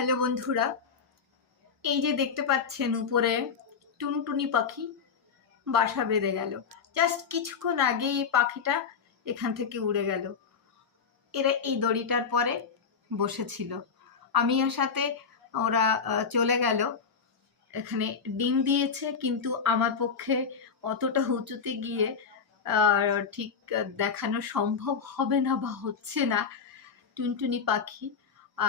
Hello বন্ধুরা, এই যে দেখতে পাচ্ছেন উপরে টুনটুনি পাখি বাসা বেঁধে গেল। জাস্ট কিছুক্ষণ আগে এই পাখিটা এখান থেকে উড়ে গেল। এরা এই দড়িটার পরে বসেছিল। আমি এর সাথে ওরা চলে গেল। এখানে ডিম দিয়েছে, কিন্তু আমার পক্ষে অতটা উঁচুতে গিয়ে ঠিক দেখানো সম্ভব হবে না বা হচ্ছে না। টুনটুনি পাখি।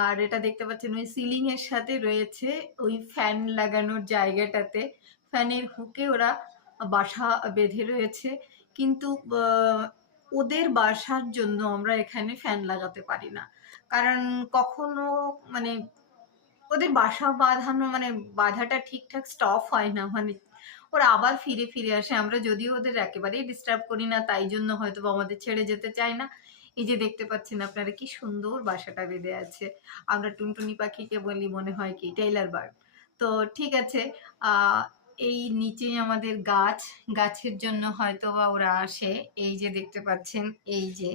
আর এটা দেখতে পাচ্ছেন ওই সিলিং এর সাথে রয়েছে ওই ফ্যান লাগানোর জায়গাটাতে। ফ্যানের হুকে ওরা বাসা বেঁধে রয়েছে, কিন্তু ওদের বাসার জন্য আমরা এখানে ফ্যান লাগাতে পারি না। কারণ কখনো মানে ওদের বাসা বাঁধানো মানে বাঁধাটা ঠিকঠাক স্টপ হয় না, মানে ওরা আবার ফিরে ফিরে আসে। আমরা যদিও ওদের একেবারেই ডিস্টার্ব করি না, তাই জন্য হয়তো বা আমাদের ছেড়ে যেতে চায় না। এই যে দেখতে পাচ্ছেন আপনারা কি সুন্দর বাসাটা বেঁধে আছে। আমরা টুনটুনি পাখিকে বলি মনে হয় কি টেইলার বার্ড। তো ঠিক আছে, আহ এই নিচেই আমাদের গাছ, গাছের জন্য হয়তো বা ওরা আসে। এই যে দেখতে পাচ্ছেন, এই যে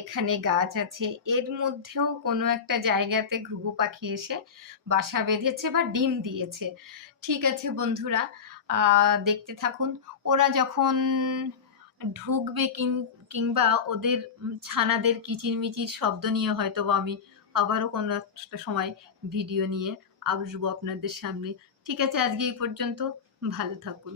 এখানে গাছ আছে, এর মধ্যেও কোনো একটা জায়গাতে ঘুঘু পাখি এসে বাসা বেঁধেছে বা ডিম দিয়েছে। ঠিক আছে বন্ধুরা, দেখতে থাকুন। ওরা যখন ঢুকবে কিংবা ওদের ছানাদের কিচিরমিচির শব্দ নিয়ে হয়তো বা আমি আবারও কোনো একটা সময় ভিডিও নিয়ে আসবো আপনাদের সামনে। ঠিক আছে, আজকে এই পর্যন্ত। ভালো থাকুন।